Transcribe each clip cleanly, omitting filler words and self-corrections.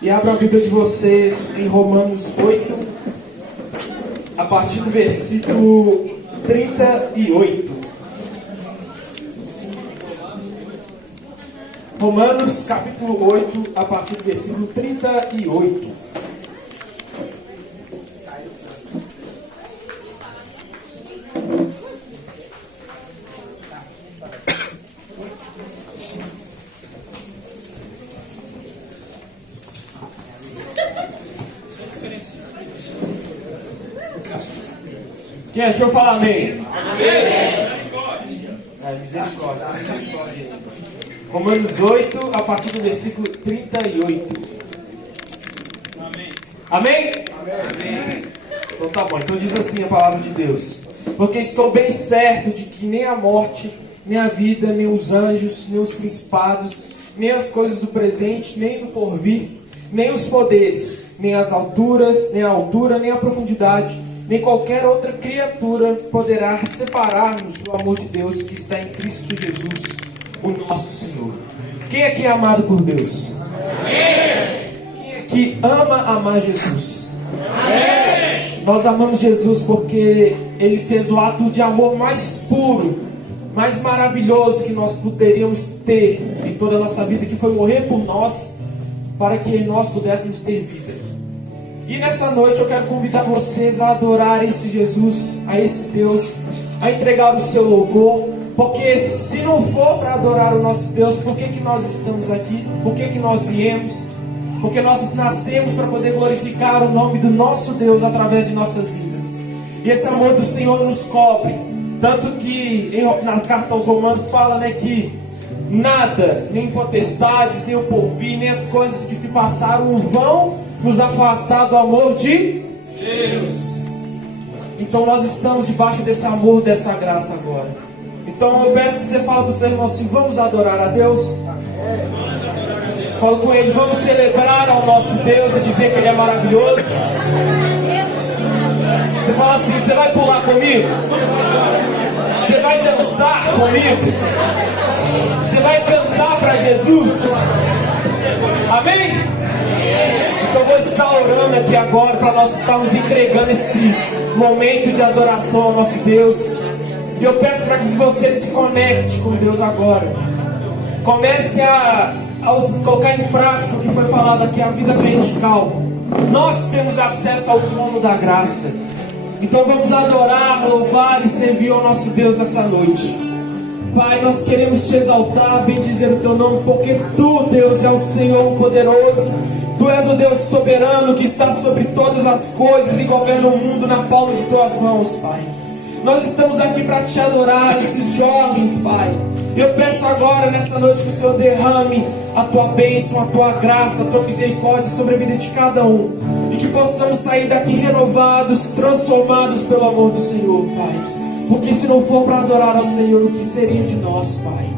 E abra a Bíblia de vocês em Romanos 8, a partir do versículo 38. Romanos capítulo 8, a partir do versículo 38. Quem achou, fala amém. Amém. Misericórdia. Romanos 8, a partir do versículo 38. Amém. Amém? Amém. Então tá bom. Então diz assim a palavra de Deus: porque estou bem certo de que nem a morte, nem a vida, nem os anjos, nem os principados, nem as coisas do presente, nem do porvir, nem os poderes, nem as alturas, nem a altura, nem a profundidade, nem qualquer outra criatura poderá separar-nos do amor de Deus que está em Cristo Jesus, o nosso Senhor. Quem aqui é amado por Deus? Amém. Quem aqui ama amar Jesus? Amém. Nós amamos Jesus porque Ele fez o ato de amor mais puro, mais maravilhoso que nós poderíamos ter em toda a nossa vida, que foi morrer por nós, para que nós pudéssemos ter vida. E nessa noite eu quero convidar vocês a adorar esse Jesus, a esse Deus, a entregar o seu louvor, porque se não for para adorar o nosso Deus, por que nós estamos aqui? Por que nós viemos? Porque nós nascemos para poder glorificar o nome do nosso Deus através de nossas vidas. E esse amor do Senhor nos cobre, tanto que na carta aos Romanos fala, que nada, nem potestades, nem o porvir, nem as coisas que se passaram vão nos afastar do amor de Deus. Então nós estamos debaixo desse amor, dessa graça agora. Então eu peço que você fale para o seu irmão assim: vamos adorar a Deus. Fala com ele: vamos celebrar ao nosso Deus e dizer que Ele é maravilhoso. Você fala assim: você vai pular comigo? Você vai dançar comigo? Você vai cantar para Jesus? Amém? Então eu vou estar orando aqui agora para nós estarmos entregando esse momento de adoração ao nosso Deus. E eu peço para que você se conecte com Deus agora. Comece a colocar em prática o que foi falado aqui, a vida vertical. Nós temos acesso ao trono da graça. Então vamos adorar, louvar e servir ao nosso Deus nessa noite. Pai, nós queremos te exaltar, bendizer o teu nome, porque tu, Deus, é o Senhor poderoso. Tu és o Deus soberano que está sobre todas as coisas e governa o mundo na palma de tuas mãos, Pai. Nós estamos aqui para te adorar, esses jovens, Pai. Eu peço agora, nessa noite, que o Senhor derrame a tua bênção, a tua graça, a tua misericórdia sobre a vida de cada um. E que possamos sair daqui renovados, transformados pelo amor do Senhor, Pai. Porque se não for para adorar ao Senhor, o que seria de nós, Pai?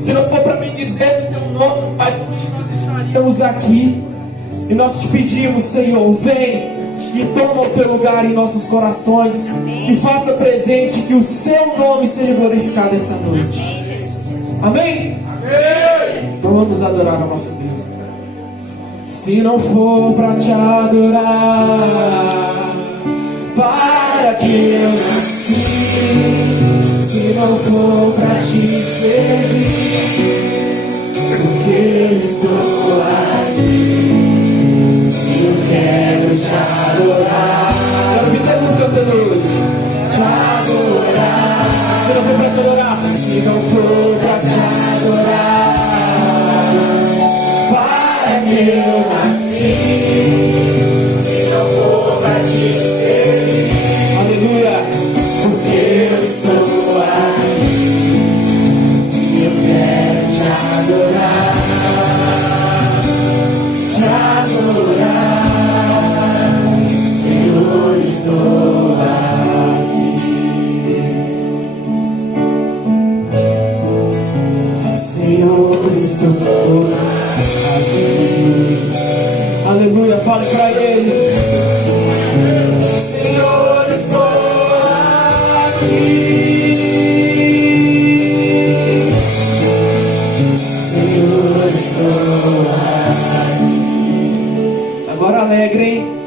Se não for para me dizer o teu nome, Pai, nós estaríamos aqui. E nós te pedimos, Senhor, vem e toma o teu lugar em nossos corações. Amém. Se faça presente, que o seu nome seja glorificado essa noite. Amém? Amém. Então vamos adorar a nosso Deus. Se não for para te adorar, para que eu nasci? Se não for para te servir, porque eu estou aqui. Eu quero te adorar. Quero me ter muito cantando hoje. Te adorar. Se não for pra te adorar, se não for pra te adorar, para que eu nasci. Se não for pra te servir, aleluia, porque eu estou aqui. Se eu quero te adorar, te adorar, Senhor, estou aqui. Senhor, estou aqui. Aleluia, fale para Ele. Senhor, estou aqui. Senhor, estou aqui. agora alegre.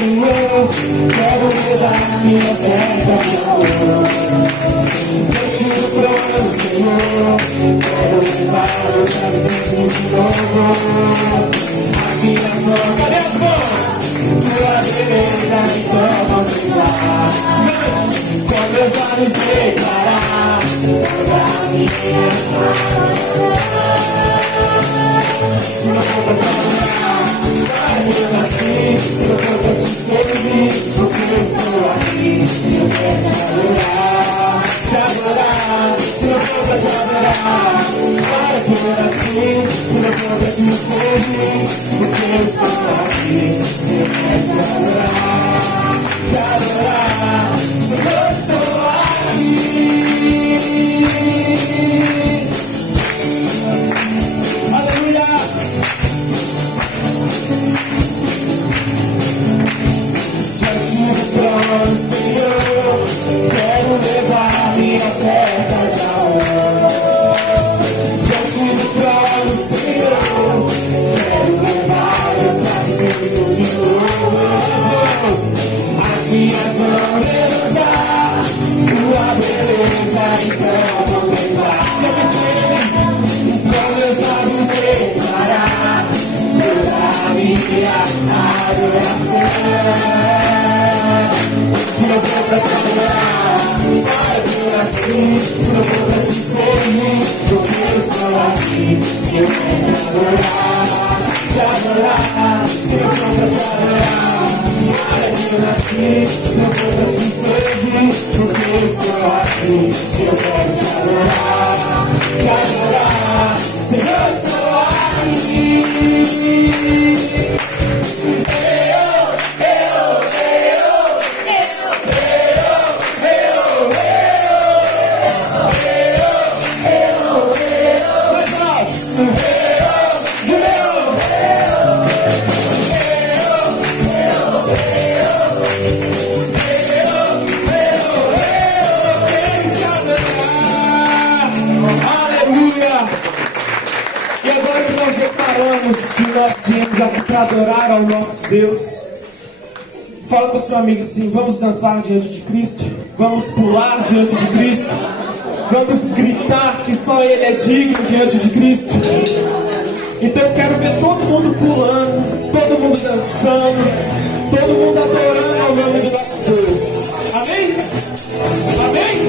Senhor, quero levar minha oferta ao Senhor. Diante do trono, Senhor, quero levar os sacrifícios de novo. As minhas mãos, cadê as mãos? Tua beleza me contemplar. Com meus olhos declarar toda a minha se não for pra te adorar, eu nasci. Se não for pra te servir, porque eu estou aqui. Se eu quero te adorar, se não for pra te adorar, para que eu nasci. Se não for pra te servir, porque eu estou aqui. Se eu quero te adorar, se eu estou aqui. Senhor, quero levar minha oferta de amor. Diante do trono, Senhor, quero levar os sacrifícios de novo. As minhas mãos levantar, tua beleza então contemplar. Com meus lábios declarar toda a minha adoração. Se não for pra te adorar, para que eu nasci. Se não for pra te servir, porque eu estou aqui. Se eu quero te adorar, se não for pra te adorar, para que eu nasci. Se não for pra te servir, porque eu estou aqui. Se eu quero te adorar, se eu estou aqui. Que nós viemos aqui para adorar ao nosso Deus. Fala com o seu amigo assim: vamos dançar diante de Cristo, vamos pular diante de Cristo, vamos gritar que só Ele é digno diante de Cristo. Então eu quero ver todo mundo pulando, todo mundo dançando, todo mundo adorando ao nome do nosso Deus. Amém? Amém?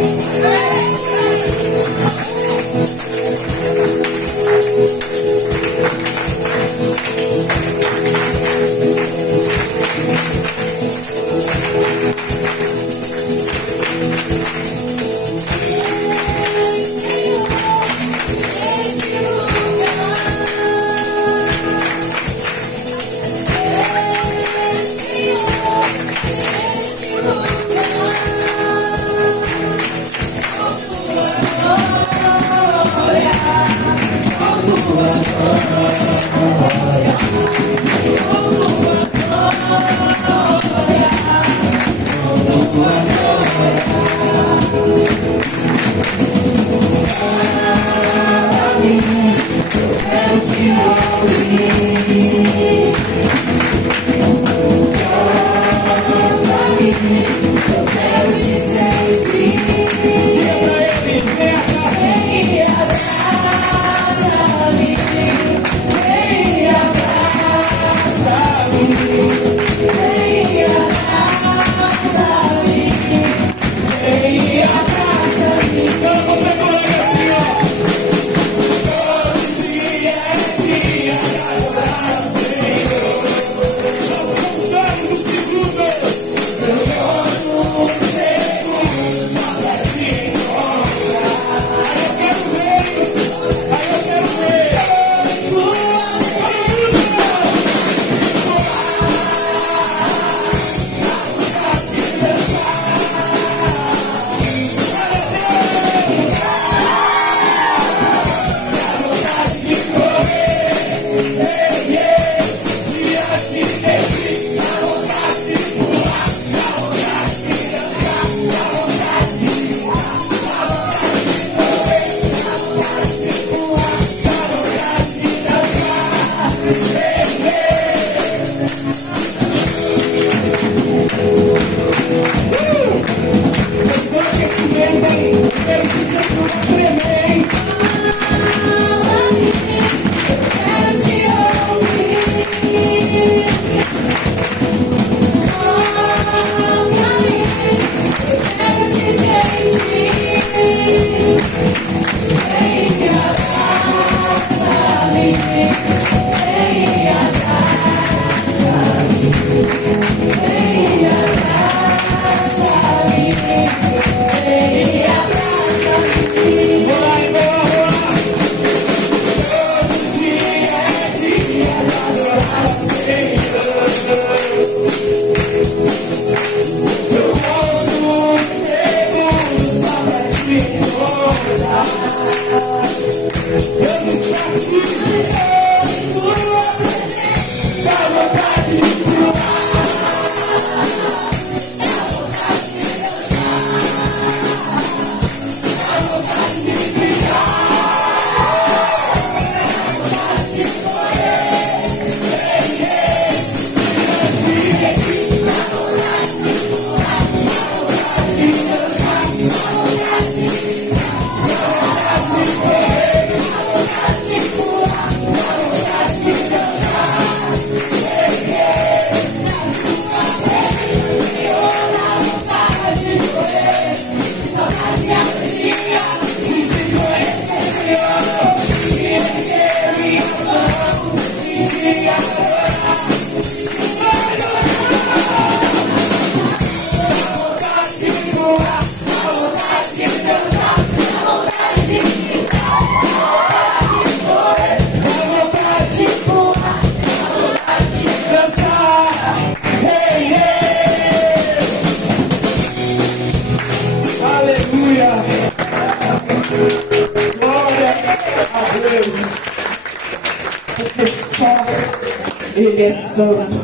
Ele é santo,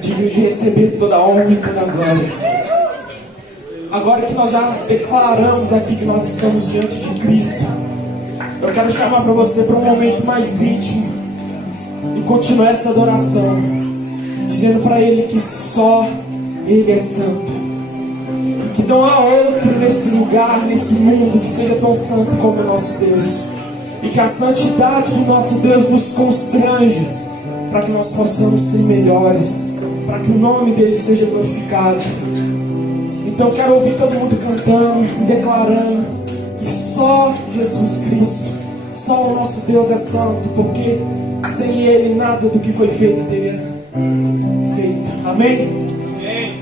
digno de receber toda a honra e toda a glória. Agora que nós já declaramos aqui que nós estamos diante de Cristo, eu quero chamar para você para um momento mais íntimo e continuar essa adoração, dizendo para Ele que só Ele é santo e que não há outro nesse lugar, nesse mundo que seja tão santo como o nosso Deus, e que a santidade do nosso Deus nos constrange para que nós possamos ser melhores, para que o nome dele seja glorificado. Então eu quero ouvir todo mundo cantando, declarando que só Jesus Cristo, só o nosso Deus é santo, porque sem ele nada do que foi feito teria feito. Amém? Amém.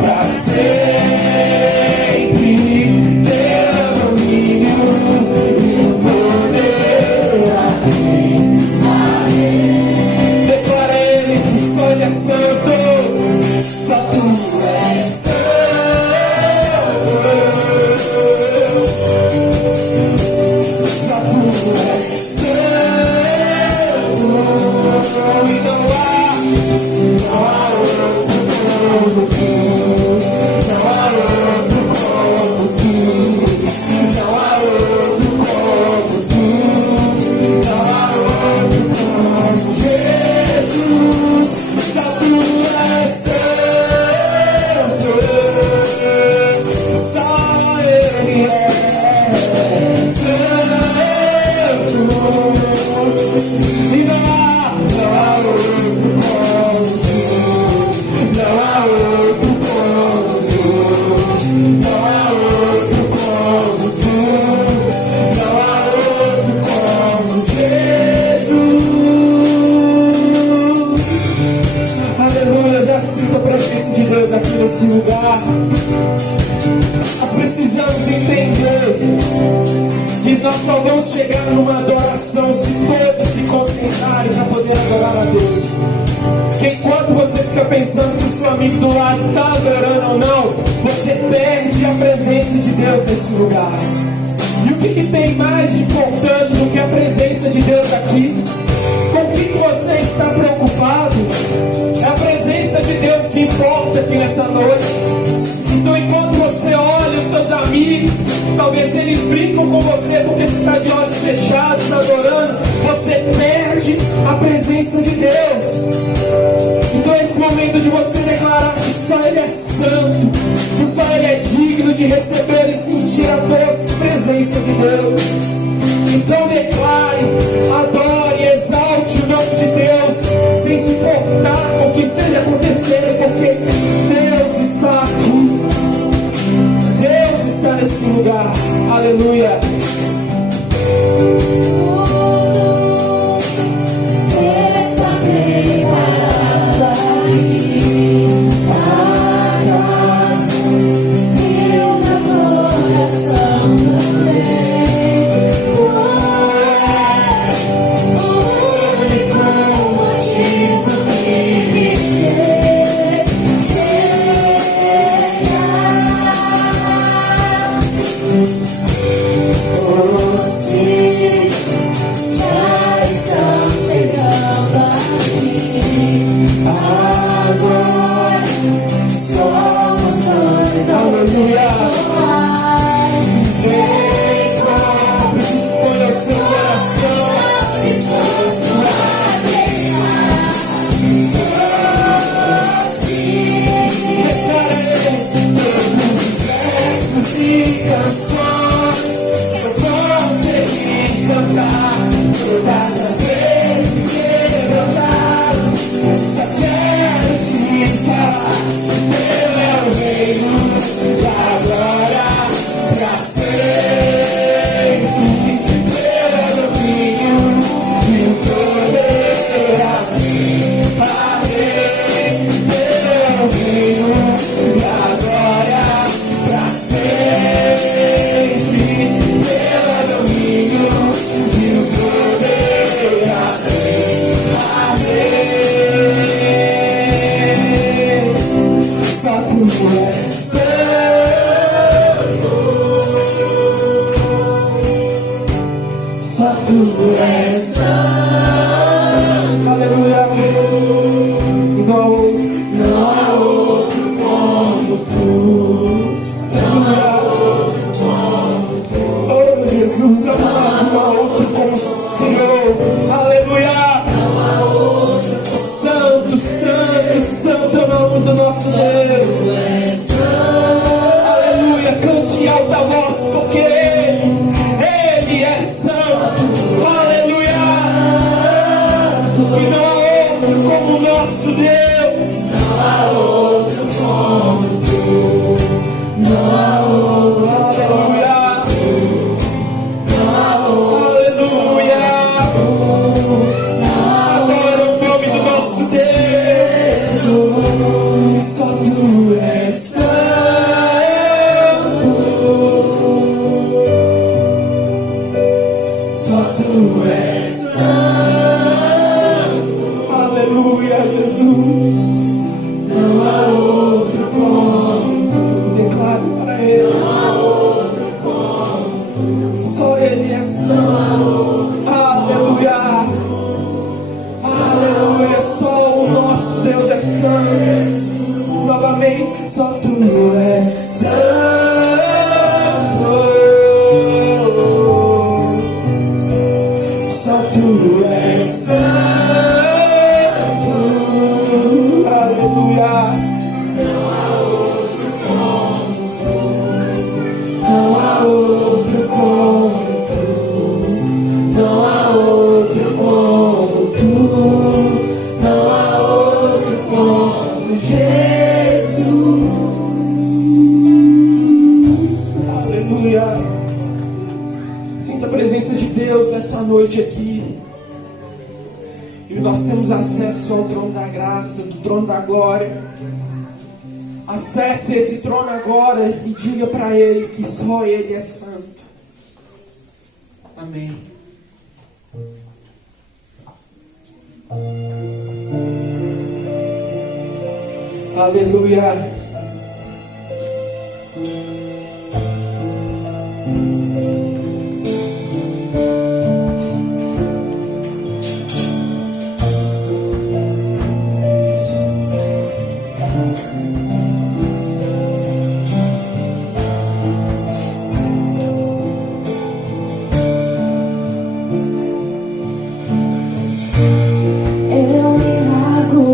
Pra ser nós só vamos chegar numa adoração se todos se concentrarem para poder adorar a Deus. Que enquanto você fica pensando se o seu amigo do lado está adorando ou não, você perde a presença de Deus nesse lugar. E o que tem mais de importante do que a presença de Deus aqui? Com o que você está preocupado? É a presença de Deus que importa aqui nessa noite. Então, enquanto você olha os seus amigos, talvez eles brincam com você porque você está de olhos fechados, adorando, você perde a presença de Deus. Então, esse momento de você declarar que só Ele é santo, que só Ele é digno de receber e sentir a doce presença de Deus. Então, declare, adore, exalte o nome de Deus, sem se importar com o que esteja acontecendo, porque Deus está aqui. Deus está nesse lugar. Aleluia. Sinta a presença de Deus nessa noite aqui. E nós temos acesso ao trono da graça, do trono da glória. Acesse esse trono agora e diga para Ele que só Ele é santo. Amém. Aleluia. Eu me rasgo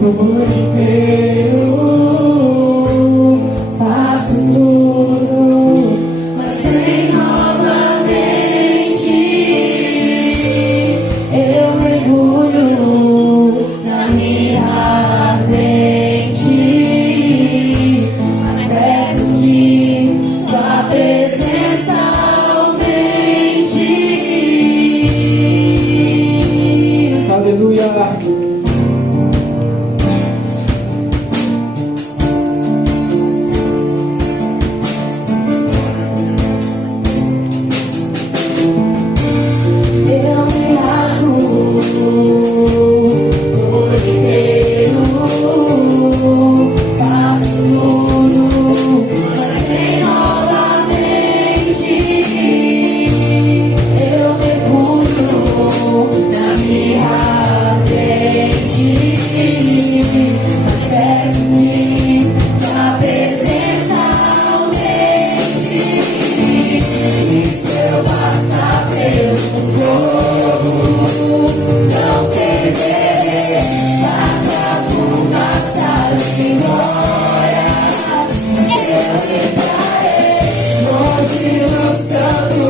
por inteiro, faço tudo, mas vem novamente. Eu mergulho na minha ardente, mas peço que tua presença aumente. Aleluia. Eu me rasgo por inteiro, faço tudo, mas vem novamente. Eu mergulho na minha ardente, mas peço que tua presença aumente. E se eu passar pelo fogo, não temerei, da tua fumaça de glória eu entrarei longe do santo,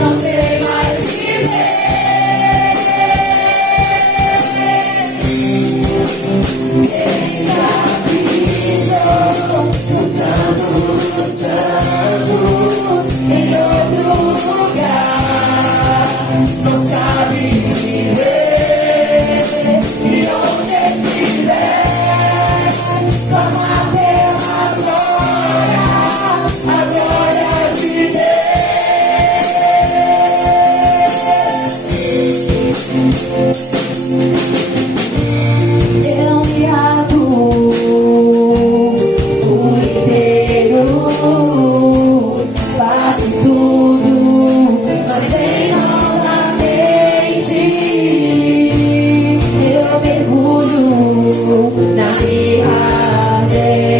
não sei mais viver. Quem já pisou no santo, em outro lugar, não sabe viver. E onde estiver, clama pela glória, a glória de Deus. Eu me rasgo por inteiro, faço tudo, mas vem novamente. Eu mergulho na minha ardente,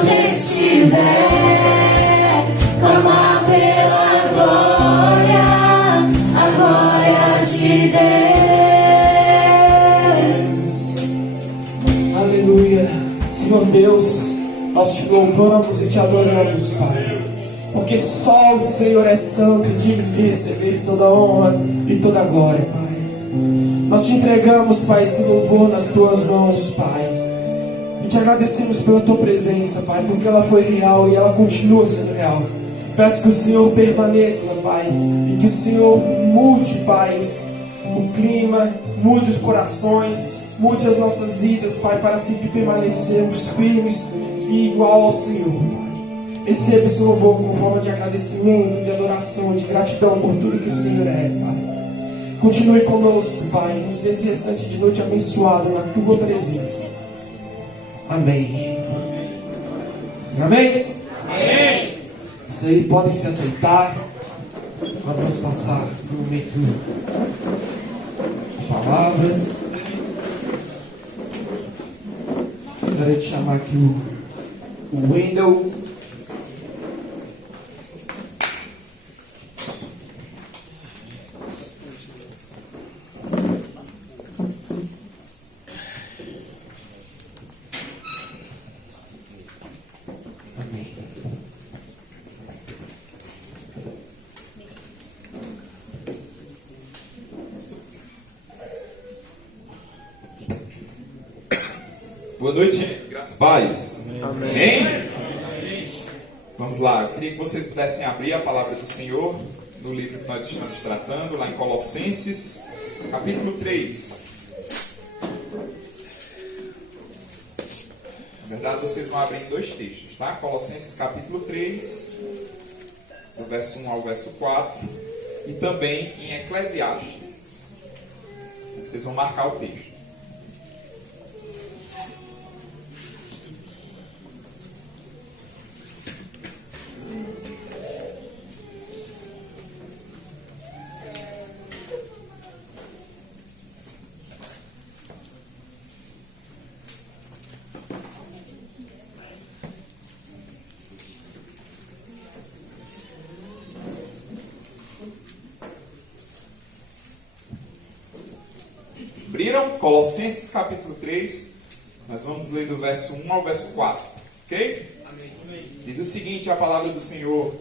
onde estiver, clamar pela glória, a glória de Deus. Aleluia. Senhor Deus, nós te louvamos e te adoramos, Pai. Porque só o Senhor é santo e digno de receber toda a honra e toda a glória, Pai. Nós te entregamos, Pai, esse louvor nas tuas mãos, Pai. E te agradecemos pela tua presença, Pai, porque ela foi real e ela continua sendo real. Peço que o Senhor permaneça, Pai, e que o Senhor mude, Pai, o clima, mude os corações, mude as nossas vidas, Pai, para sempre permanecermos firmes e igual ao Senhor, Pai. Receba esse louvor como forma de agradecimento, de adoração, de gratidão por tudo que o Senhor é, Pai. Continue conosco, Pai, nos dê esse restante de noite abençoado na tua presença. Amém. Amém? Amém. Isso aí, podem se aceitar. Agora vamos passar para o momento da palavra. Gostaria de chamar aqui o Wendel. Boa noite, graças a paz. Amém. Vamos lá, eu queria que vocês pudessem abrir a palavra do Senhor no livro que nós estamos tratando, lá em Colossenses, capítulo 3. Na verdade, vocês vão abrir em dois textos, tá? Colossenses, capítulo 3, do verso 1 ao verso 4, e também em Eclesiastes. Vocês vão marcar o texto. Abriram? Colossenses capítulo 3, nós vamos ler do verso 1 ao verso 4, ok? Amém. Diz o seguinte a palavra do Senhor: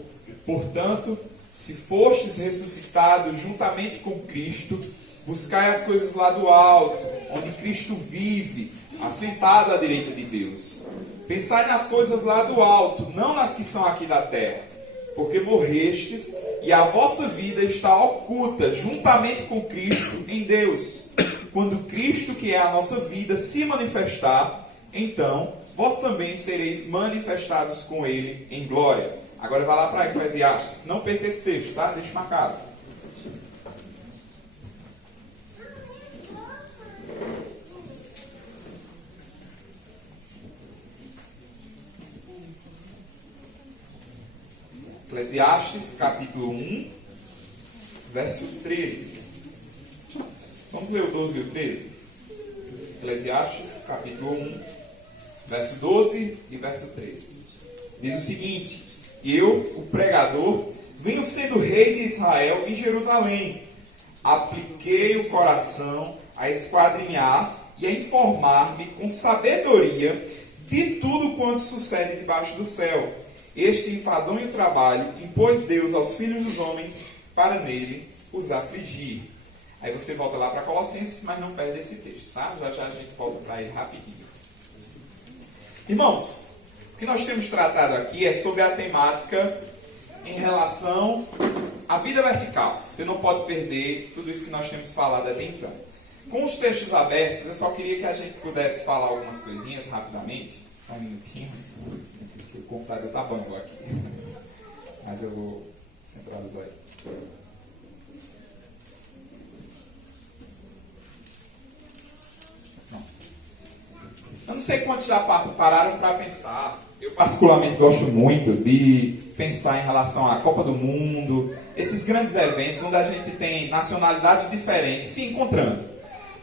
portanto, se fostes ressuscitados juntamente com Cristo, buscai as coisas lá do alto, onde Cristo vive, assentado à direita de Deus. Pensai nas coisas lá do alto, não nas que são aqui da terra, porque morrestes e a vossa vida está oculta juntamente com Cristo em Deus. Quando Cristo, que é a nossa vida, se manifestar, então vós também sereis manifestados com Ele em glória. Agora vai lá para Eclesiastes. Não perca esse texto, tá? Deixa marcado. Eclesiastes, capítulo 1, verso 13. Vamos ler o 12 e o 13? Eclesiastes, capítulo 1, verso 12 e verso 13. Diz o seguinte: eu, o pregador, venho sendo rei de Israel em Jerusalém. Apliquei o coração a esquadrinhar e a informar-me com sabedoria de tudo quanto sucede debaixo do céu. Este enfadonho trabalho impôs Deus aos filhos dos homens para nele os afligir. Aí você volta lá para Colossenses, mas não perde esse texto, tá? Já já a gente volta para ele rapidinho. Irmãos, o que nós temos tratado aqui é sobre a temática em relação à vida vertical. Você não pode perder tudo isso que nós temos falado até então. Com os textos abertos, eu só queria que a gente pudesse falar algumas coisinhas rapidamente. Só um minutinho. O computador está bom aqui. Mas eu vou centralizar aí. Eu não sei quantos já pararam para pensar. Eu particularmente gosto muito de pensar em relação à Copa do Mundo, esses grandes eventos onde a gente tem nacionalidades diferentes se encontrando.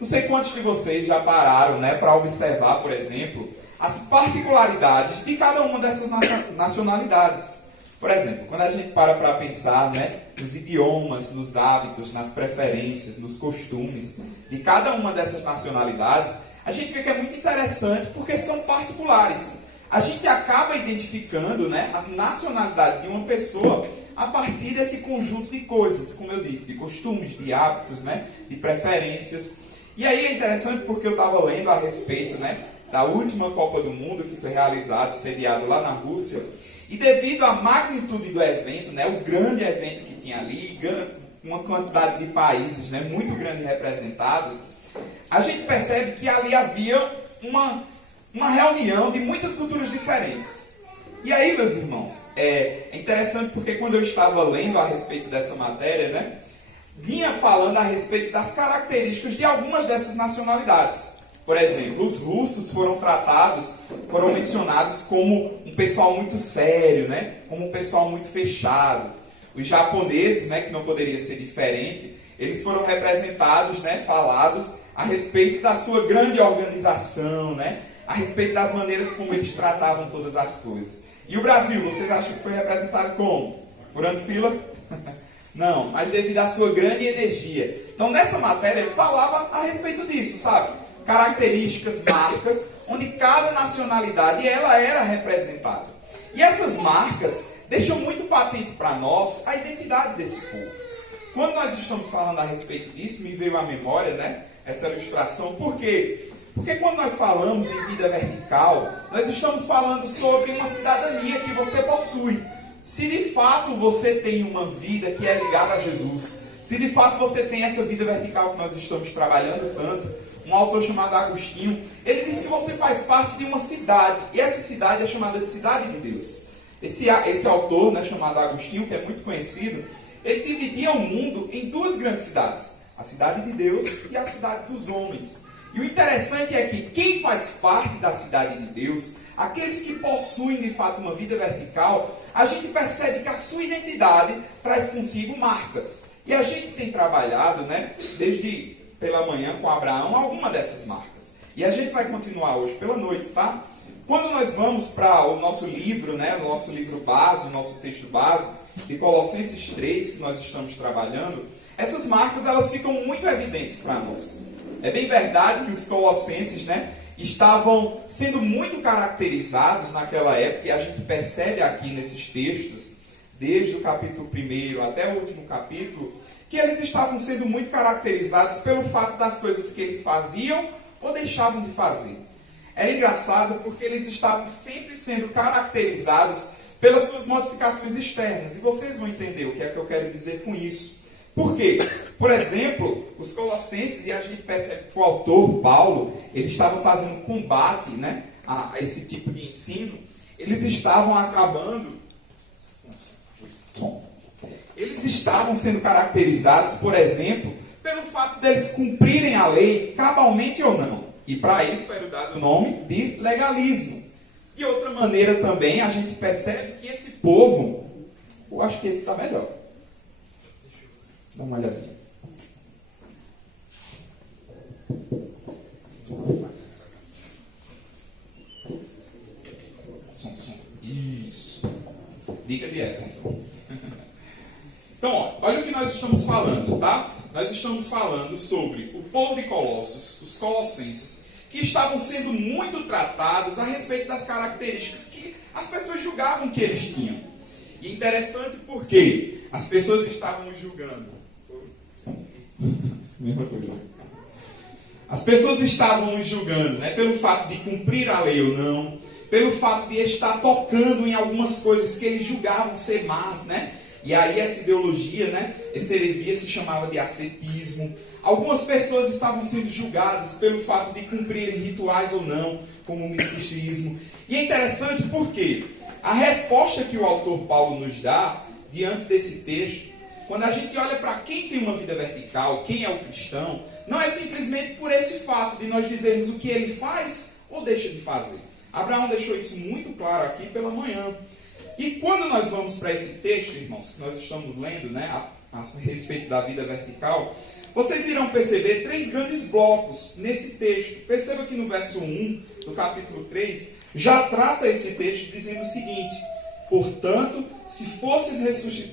Não sei quantos de vocês já pararam, né, para observar, por exemplo, as particularidades de cada uma dessas nacionalidades. Por exemplo, quando a gente para pensar, né, nos idiomas, nos hábitos, nas preferências, nos costumes de cada uma dessas nacionalidades, a gente vê que é muito interessante porque são particulares. A gente acaba identificando, né, a nacionalidade de uma pessoa a partir desse conjunto de coisas, como eu disse, de costumes, de hábitos, né, de preferências. E aí é interessante porque eu estava lendo a respeito, né, da última Copa do Mundo que foi realizada, sediado lá na Rússia, e devido à magnitude do evento, né, o grande evento que tinha ali, uma quantidade de países, né, muito grande representados, a gente percebe que ali havia uma reunião de muitas culturas diferentes. E aí, meus irmãos, é interessante porque quando eu estava lendo a respeito dessa matéria, né, vinha falando a respeito das características de algumas dessas nacionalidades. Por exemplo, os russos foram mencionados como um pessoal muito sério, né, como um pessoal muito fechado. Os japoneses, né, que não poderia ser diferente, eles foram representados, né, falados a respeito da sua grande organização, né, a respeito das maneiras como eles tratavam todas as coisas. E o Brasil, vocês acham que foi representado como? Furando fila? Não, mas devido à sua grande energia. Então, nessa matéria, ele falava a respeito disso, sabe? Características, marcas, onde cada nacionalidade ela era representada. E essas marcas deixam muito patente para nós a identidade desse povo. Quando nós estamos falando a respeito disso, me veio à memória, né, essa ilustração. Por quê? Porque quando nós falamos em vida vertical, nós estamos falando sobre uma cidadania que você possui. Se de fato você tem uma vida que é ligada a Jesus, se de fato você tem essa vida vertical que nós estamos trabalhando tanto, um autor chamado Agostinho, ele diz que você faz parte de uma cidade, e essa cidade é chamada de Cidade de Deus. Esse autor, né, chamado Agostinho, que é muito conhecido, ele dividia o mundo em duas grandes cidades, a Cidade de Deus e a Cidade dos Homens. E o interessante é que quem faz parte da Cidade de Deus, aqueles que possuem de fato uma vida vertical, a gente percebe que a sua identidade traz consigo marcas. E a gente tem trabalhado, né, desde pela manhã com Abraão, alguma dessas marcas. E a gente vai continuar hoje pela noite, tá? Quando nós vamos para o nosso livro, né, o nosso livro base, o nosso texto base, de Colossenses 3, que nós estamos trabalhando, essas marcas elas ficam muito evidentes para nós. É bem verdade que os colossenses, né, estavam sendo muito caracterizados naquela época, e a gente percebe aqui nesses textos, desde o capítulo 1 até o último capítulo, que eles estavam sendo muito caracterizados pelo fato das coisas que eles faziam ou deixavam de fazer. É engraçado porque eles estavam sempre sendo caracterizados pelas suas modificações externas. E vocês vão entender o que é que eu quero dizer com isso. Por quê? Por exemplo, os colossenses, e a gente percebe que o autor, Paulo, ele estava fazendo combate, né, a esse tipo de ensino. Eles estavam acabando... Eles estavam sendo caracterizados, por exemplo, pelo fato deles cumprirem a lei cabalmente ou não. E para isso era dado o nome de legalismo. De outra maneira também, a gente percebe que esse povo... Eu acho que esse está melhor. Dá uma olhadinha. Isso. Dica de Everton. Então, olha o que nós estamos falando, tá? Nós estamos falando sobre o povo de Colossos, os colossenses, que estavam sendo muito tratados a respeito das características que as pessoas julgavam que eles tinham. E interessante porque as pessoas estavam julgando. Mesma coisa. As pessoas estavam julgando, né, pelo fato de cumprir a lei ou não, pelo fato de estar tocando em algumas coisas que eles julgavam ser más, né? E aí essa ideologia, né, essa heresia se chamava de ascetismo. Algumas pessoas estavam sendo julgadas pelo fato de cumprirem rituais ou não, como o misticismo. E é interessante porque a resposta que o autor Paulo nos dá diante desse texto, quando a gente olha para quem tem uma vida vertical, quem é o cristão, não é simplesmente por esse fato de nós dizermos o que ele faz ou deixa de fazer. Abraão deixou isso muito claro aqui pela manhã. E quando nós vamos para esse texto, irmãos, que nós estamos lendo, né, a respeito da vida vertical, vocês irão perceber 3 grandes blocos nesse texto. Perceba que no verso 1 do capítulo 3, já trata esse texto dizendo o seguinte: portanto, se fosses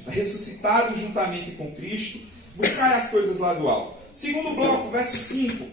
ressuscitados juntamente com Cristo, buscai as coisas lá do alto. Segundo bloco, verso 5,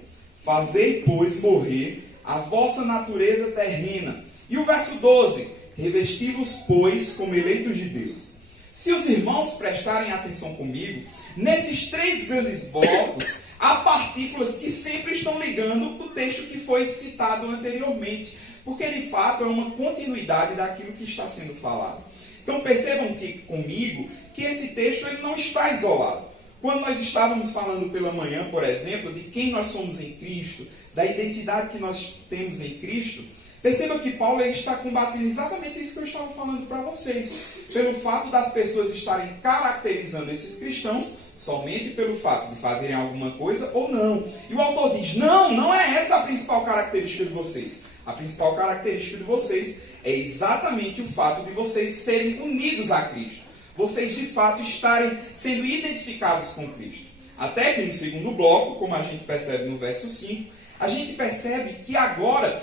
fazei, pois, morrer a vossa natureza terrena. E o verso 12, revesti-vos, pois, como eleitos de Deus. Se os irmãos prestarem atenção comigo, nesses 3 grandes blocos, há partículas que sempre estão ligando o texto que foi citado anteriormente, porque de fato é uma continuidade daquilo que está sendo falado. Então percebam comigo que esse texto ele não está isolado. Quando nós estávamos falando pela manhã, por exemplo, de quem nós somos em Cristo, da identidade que nós temos em Cristo, perceba que Paulo ele está combatendo exatamente isso que eu estava falando para vocês. Pelo fato das pessoas estarem caracterizando esses cristãos somente pelo fato de fazerem alguma coisa ou não. E o autor diz, não é essa a principal característica de vocês. A principal característica de vocês é exatamente o fato de vocês serem unidos a Cristo. Vocês de fato estarem sendo identificados com Cristo. Até que no segundo bloco, como a gente percebe no verso 5, a gente percebe que agora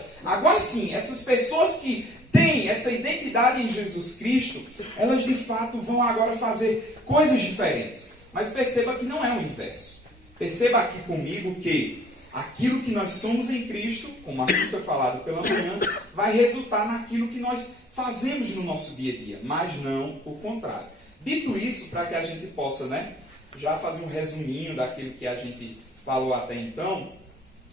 sim, essas pessoas que têm essa identidade em Jesus Cristo, elas de fato vão agora fazer coisas diferentes. Mas perceba que não é o inverso. Perceba aqui comigo que aquilo que nós somos em Cristo, como aqui foi falado pela manhã, vai resultar naquilo que nós fazemos no nosso dia a dia, mas não o contrário. Dito isso, para que a gente possa, já fazer um resuminho daquilo que a gente falou até então,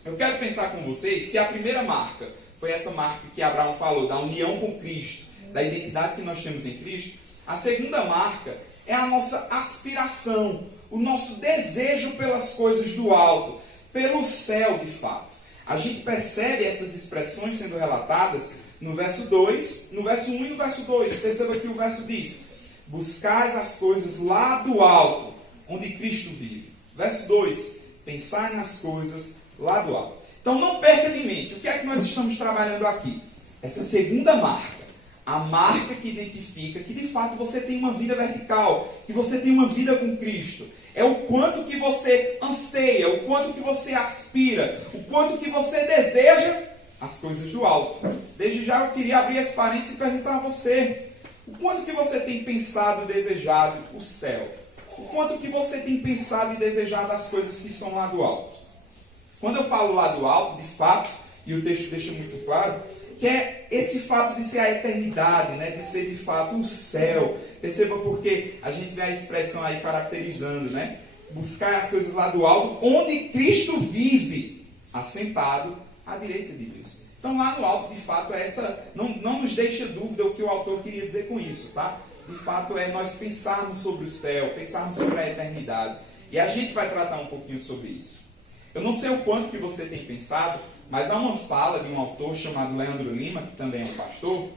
eu quero pensar com vocês se a primeira marca foi essa marca que Abraão falou, da união com Cristo, da identidade que nós temos em Cristo. A segunda marca é a nossa aspiração, o nosso desejo pelas coisas do alto, pelo céu de fato. A gente percebe essas expressões sendo relatadas no verso 2, no verso 1 e no verso 2. Perceba que o verso diz, buscais as coisas lá do alto, onde Cristo vive. Verso 2, pensai nas coisas lá do alto. Então não perca de mente, o que é que nós estamos trabalhando aqui? Essa segunda marca, a marca que identifica que de fato você tem uma vida vertical, que você tem uma vida com Cristo. É o quanto que você anseia, o quanto que você aspira, o quanto que você deseja as coisas do alto. Desde já eu queria abrir esse parênteses e perguntar a você, o quanto que você tem pensado e desejado o céu? O quanto que você tem pensado e desejado as coisas que são lá do alto? Quando eu falo lá do alto, de fato, e o texto deixa muito claro, que é esse fato de ser a eternidade, de ser de fato o céu. Perceba porque a gente vê a expressão aí caracterizando, buscar as coisas lá do alto, onde Cristo vive, assentado à direita de Deus. Então lá no alto, de fato, não nos deixa dúvida o que o autor queria dizer com isso, tá? De fato, é nós pensarmos sobre o céu, pensarmos sobre a eternidade. E a gente vai tratar um pouquinho sobre isso. Eu não sei o quanto que você tem pensado, mas há uma fala de um autor chamado Leandro Lima, que também é um pastor,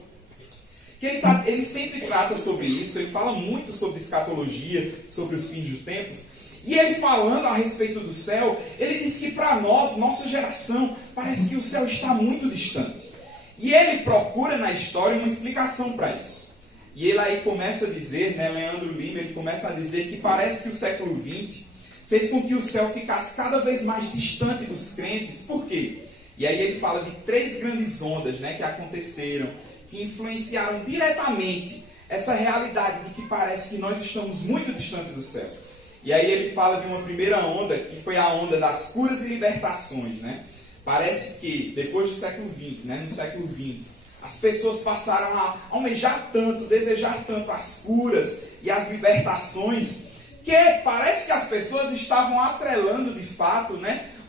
que ele sempre trata sobre isso, ele fala muito sobre escatologia, sobre os fins dos tempos, e ele falando a respeito do céu, ele diz que para nós, nossa geração, parece que o céu está muito distante. E ele procura na história uma explicação para isso. E ele aí começa a dizer, Leandro Lima, ele começa a dizer que parece que o século XX fez com que o céu ficasse cada vez mais distante dos crentes. Por quê? E aí ele fala de 3 grandes ondas que aconteceram, que influenciaram diretamente essa realidade de que parece que nós estamos muito distantes do céu. E aí ele fala de uma primeira onda, que foi a onda das curas e libertações. Parece que, depois do século XX, no século XX, as pessoas passaram a almejar tanto, desejar tanto as curas e as libertações, que parece que as pessoas estavam atrelando de fato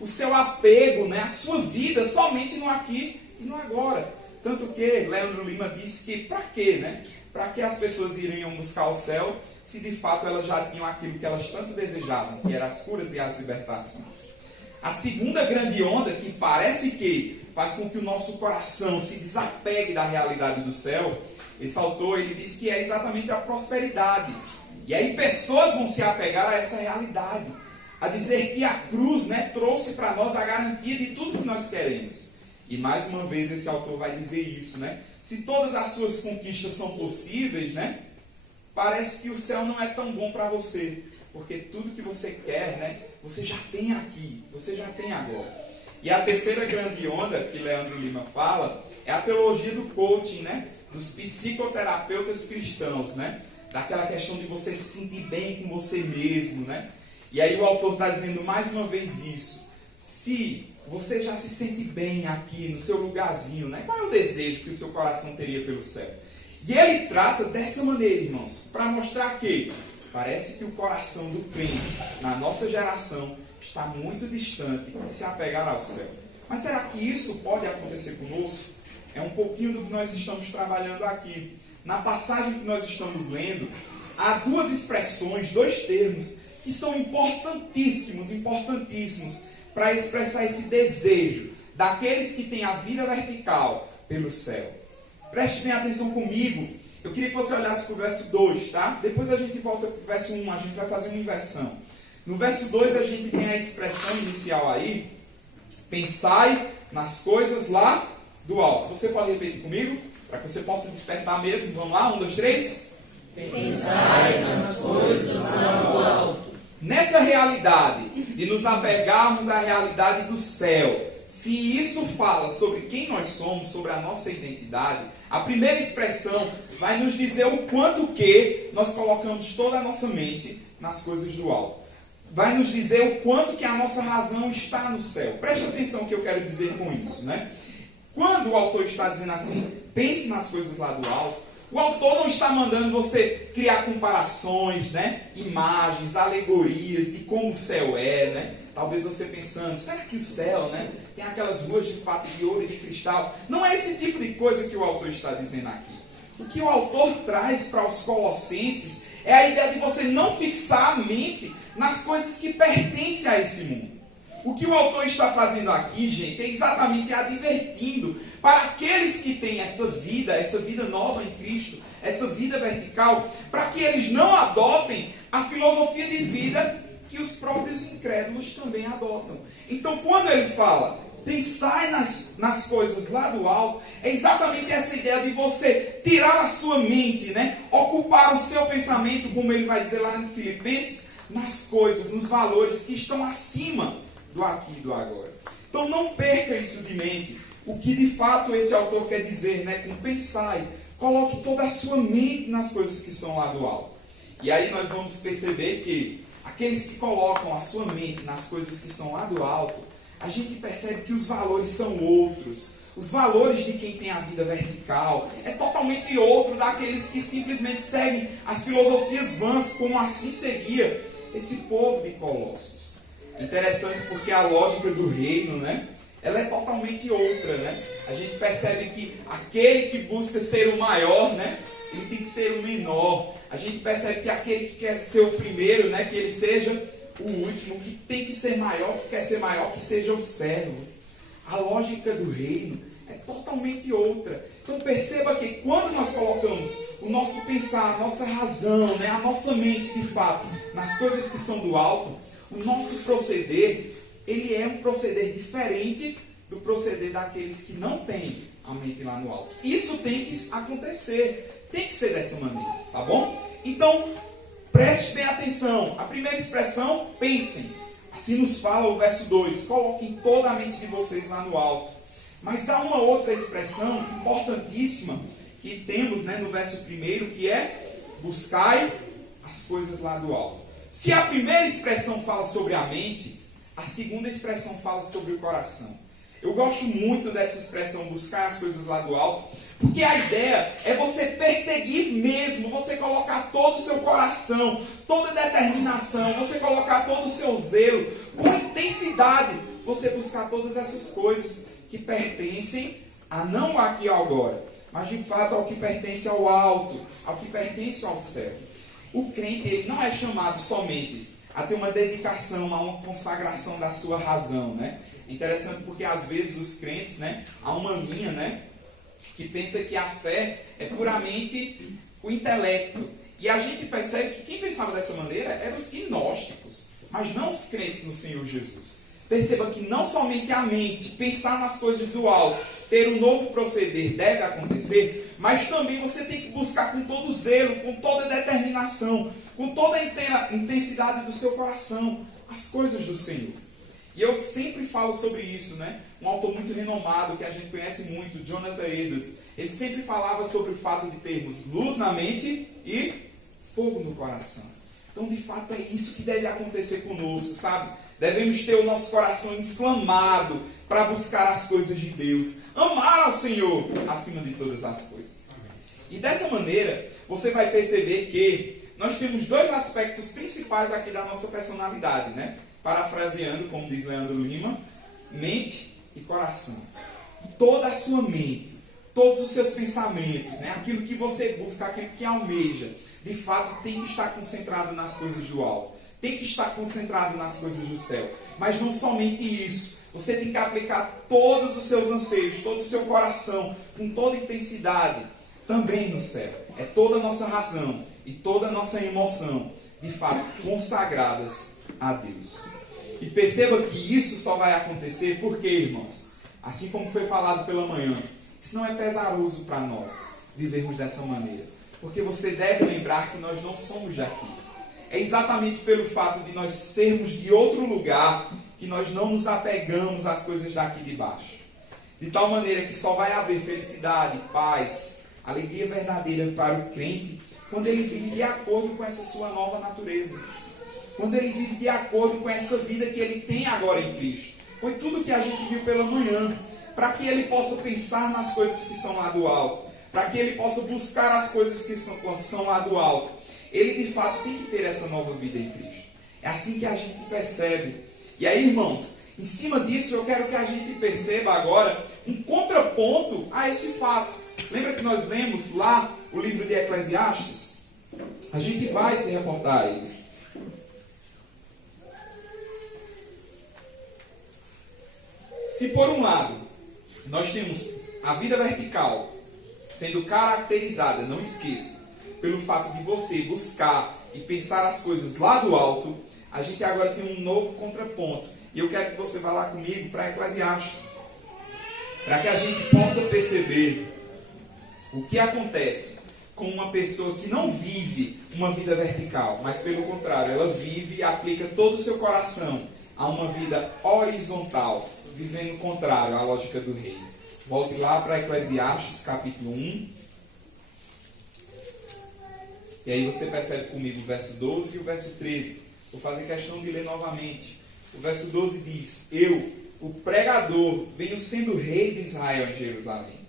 o seu apego, a sua vida somente no aqui e no agora. Tanto que Leandro Lima disse que para quê? Para que as pessoas iriam buscar o céu se de fato elas já tinham aquilo que elas tanto desejavam, que eram as curas e as libertações. A segunda grande onda, que parece que faz com que o nosso coração se desapegue da realidade do céu, esse autor ele diz que é exatamente a prosperidade. E aí pessoas vão se apegar a essa realidade, a dizer que a cruz trouxe para nós a garantia de tudo que nós queremos. E mais uma vez esse autor vai dizer isso, se todas as suas conquistas são possíveis, parece que o céu não é tão bom para você. Porque tudo que você quer, né, você já tem aqui, você já tem agora. E a terceira grande onda que Leandro Lima fala é a teologia do coaching, né, dos psicoterapeutas cristãos, né, daquela questão de você se sentir bem com você mesmo, né. E aí o autor está dizendo mais uma vez isso. Se você já se sente bem aqui no seu lugarzinho, né, qual é o desejo que o seu coração teria pelo céu? E ele trata dessa maneira, irmãos, para mostrar que parece que o coração do crente, na nossa geração, está muito distante de se apegar ao céu. Mas será que isso pode acontecer conosco? É um pouquinho do que nós estamos trabalhando aqui. Na passagem que nós estamos lendo, há duas expressões, dois termos, que são importantíssimos para expressar esse desejo daqueles que têm a vida vertical pelo céu. Preste bem atenção comigo. Eu queria que você olhasse para o verso 2, tá? Depois a gente volta para o verso 1, a gente vai fazer uma inversão. No verso 2 a gente tem a expressão inicial aí, pensai nas coisas lá do alto. Você pode repetir comigo? Para que você possa despertar mesmo. Vamos lá? 1, 2, 3. Pensai nas coisas lá do alto. Nessa realidade de nos apegarmos à realidade do céu, se isso fala sobre quem nós somos, sobre a nossa identidade, a primeira expressão vai nos dizer o quanto que nós colocamos toda a nossa mente nas coisas do alto. Vai nos dizer o quanto que a nossa razão está no céu. Preste atenção no que eu quero dizer com isso, né? Quando o autor está dizendo assim, pense nas coisas lá do alto, o autor não está mandando você criar comparações, né? Imagens, alegorias de como o céu é, né? Talvez você pensando, será que o céu, né, tem aquelas ruas de fato de ouro e de cristal? Não é esse tipo de coisa que o autor está dizendo aqui. O que o autor traz para os Colossenses é a ideia de você não fixar a mente nas coisas que pertencem a esse mundo. O que o autor está fazendo aqui, gente, é exatamente advertindo para aqueles que têm essa vida nova em Cristo, essa vida vertical, para que eles não adotem a filosofia de vida que os próprios incrédulos também adotam. Então, quando ele fala, pensai nas coisas lá do alto, é exatamente essa ideia de você tirar a sua mente, né? Ocupar o seu pensamento, como ele vai dizer lá em Filipenses, nas coisas, nos valores que estão acima do aqui e do agora. Então não perca isso de mente. O que de fato esse autor quer dizer, né? Com pensai, coloque toda a sua mente nas coisas que são lá do alto. E aí nós vamos perceber que aqueles que colocam a sua mente nas coisas que são lá do alto, a gente percebe que os valores são outros. Os valores de quem tem a vida vertical é totalmente outro daqueles que simplesmente seguem as filosofias vãs, como assim seguia esse povo de Colossos. Interessante porque a lógica do reino, né, ela é totalmente outra, né? A gente percebe que aquele que busca ser o maior, né, ele tem que ser o menor. A gente percebe que aquele que quer ser o primeiro, né, que ele seja o último, que tem que ser maior, que quer ser maior, que seja o servo. A lógica do reino é totalmente outra. Então perceba que quando nós colocamos o nosso pensar, a nossa razão, né, a nossa mente de fato, nas coisas que são do alto, o nosso proceder, ele é um proceder diferente do proceder daqueles que não têm a mente lá no alto. Isso tem que acontecer, tem que ser dessa maneira, tá bom? Então, preste bem atenção. A primeira expressão, pensem. Assim nos fala o verso 2, coloquem toda a mente de vocês lá no alto. Mas há uma outra expressão importantíssima que temos, né, no verso 1, que é buscai as coisas lá do alto. Se a primeira expressão fala sobre a mente, a segunda expressão fala sobre o coração. Eu gosto muito dessa expressão, buscar as coisas lá do alto, porque a ideia é você perseguir mesmo, você colocar todo o seu coração, toda a determinação, você colocar todo o seu zelo, com intensidade, você buscar todas essas coisas que pertencem a não aqui e agora, mas de fato ao que pertence ao alto, ao que pertence ao céu. O crente, ele não é chamado somente a ter uma dedicação, a uma consagração da sua razão, né? É interessante porque às vezes os crentes, né, há uma linha, né, que pensa que a fé é puramente o intelecto. E a gente percebe que quem pensava dessa maneira eram os gnósticos, mas não os crentes no Senhor Jesus. Perceba que não somente a mente, pensar nas coisas do alto, ter um novo proceder deve acontecer, mas também você tem que buscar com todo zelo, com toda determinação, com toda a intensidade do seu coração, as coisas do Senhor. E eu sempre falo sobre isso, né? Um autor muito renomado, que a gente conhece muito, Jonathan Edwards, ele sempre falava sobre o fato de termos luz na mente e fogo no coração. Então, de fato, é isso que deve acontecer conosco, sabe? Devemos ter o nosso coração inflamado para buscar as coisas de Deus. Amar ao Senhor acima de todas as coisas. E dessa maneira, você vai perceber que nós temos dois aspectos principais aqui da nossa personalidade, né? Parafraseando, como diz Leandro Lima, mente e coração. Toda a sua mente, todos os seus pensamentos, né? Aquilo que você busca, aquilo que almeja, de fato tem que estar concentrado nas coisas do alto. Tem que estar concentrado nas coisas do céu. Mas não somente isso. Você tem que aplicar todos os seus anseios, todo o seu coração, com toda intensidade, também no céu. É toda a nossa razão e toda a nossa emoção, de fato, consagradas a Deus. E perceba que isso só vai acontecer porque, irmãos, assim como foi falado pela manhã, isso não é pesaroso para nós vivermos dessa maneira. Porque você deve lembrar que nós não somos daqui. É exatamente pelo fato de nós sermos de outro lugar que nós não nos apegamos às coisas daqui de baixo. De tal maneira que só vai haver felicidade, paz, alegria verdadeira para o crente quando ele vive de acordo com essa sua nova natureza. Quando ele vive de acordo com essa vida que ele tem agora em Cristo. Foi tudo que a gente viu pela manhã. Para que ele possa pensar nas coisas que são lá do alto. Para que ele possa buscar as coisas que são lá do alto. Ele de fato tem que ter essa nova vida em Cristo. É assim que a gente percebe. E aí, irmãos, em cima disso eu quero que a gente perceba agora um contraponto a esse fato. Lembra que nós lemos lá o livro de Eclesiastes? A gente vai se reportar a ele. Se por um lado nós temos a vida vertical sendo caracterizada, não esqueça, pelo fato de você buscar e pensar as coisas lá do alto, a gente agora tem um novo contraponto. E eu quero que você vá lá comigo para Eclesiastes, para que a gente possa perceber o que acontece com uma pessoa que não vive uma vida vertical, mas pelo contrário, ela vive e aplica todo o seu coração a uma vida horizontal, vivendo o contrário à lógica do reino. Volte lá para Eclesiastes, capítulo 1. E aí você percebe comigo o verso 12 e o verso 13. Vou fazer questão de ler novamente. O verso 12 diz: Eu, o pregador, venho sendo rei de Israel em Jerusalém.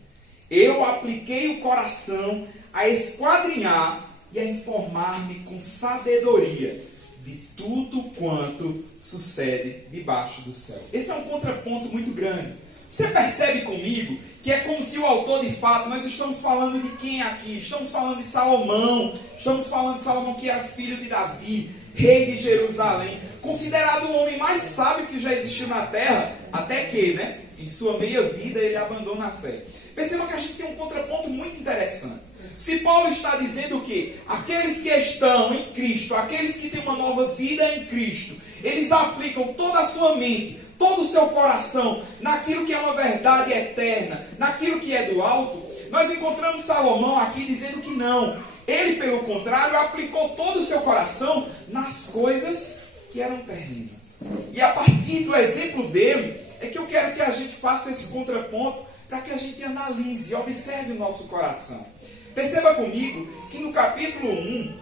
Eu apliquei o coração a esquadrinhar e a informar-me com sabedoria de tudo quanto sucede debaixo do céu. Esse é um contraponto muito grande. Você percebe comigo que é como se o autor de fato, nós estamos falando de quem aqui? Estamos falando de Salomão. Estamos falando de Salomão que era filho de Davi, rei de Jerusalém, considerado o homem mais sábio que já existiu na terra, até que, né, em sua meia vida ele abandona a fé. Perceba que a gente tem um contraponto muito interessante. Se Paulo está dizendo que aqueles que estão em Cristo, aqueles que têm uma nova vida em Cristo, eles aplicam toda a sua mente, todo o seu coração naquilo que é uma verdade eterna, naquilo que é do alto, nós encontramos Salomão aqui dizendo que não. Ele, pelo contrário, aplicou todo o seu coração nas coisas que eram terrenas. E a partir do exemplo dele, é que eu quero que a gente faça esse contraponto para que a gente analise e observe o nosso coração. Perceba comigo que no capítulo 1,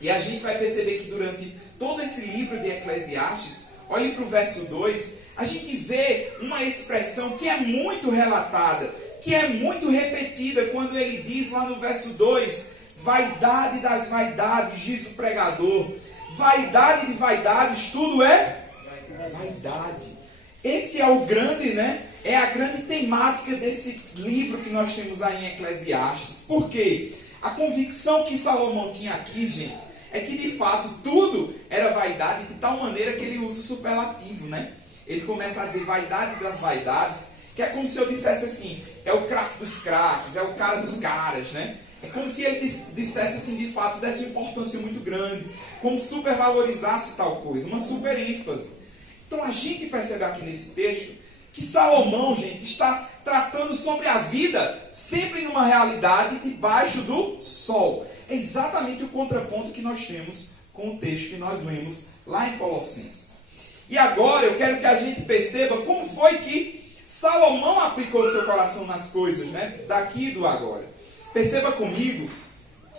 e a gente vai perceber que durante todo esse livro de Eclesiastes, olhe para o verso 2, a gente vê uma expressão que é muito relatada, que é muito repetida, quando ele diz lá no verso 2, vaidade das vaidades, diz o pregador. Vaidade de vaidades, tudo é vaidade. Esse é o grande, né? É a grande temática desse livro que nós temos aí em Eclesiastes. Por quê? A convicção que Salomão tinha aqui, gente, é que de fato tudo era vaidade, de tal maneira que ele usa o superlativo, né? Ele começa a dizer vaidade das vaidades, que é como se eu dissesse assim, é o craque dos craques, é o cara dos caras, né? É como se ele dissesse assim, de fato, dessa importância muito grande, como supervalorizasse tal coisa, uma super ênfase. Então a gente percebe aqui nesse texto que Salomão, gente, está tratando sobre a vida, sempre numa realidade debaixo do sol. É exatamente o contraponto que nós temos com o texto que nós lemos lá em Colossenses. E agora eu quero que a gente perceba como foi que Salomão aplicou o seu coração nas coisas, né? Daqui e do agora. Perceba comigo,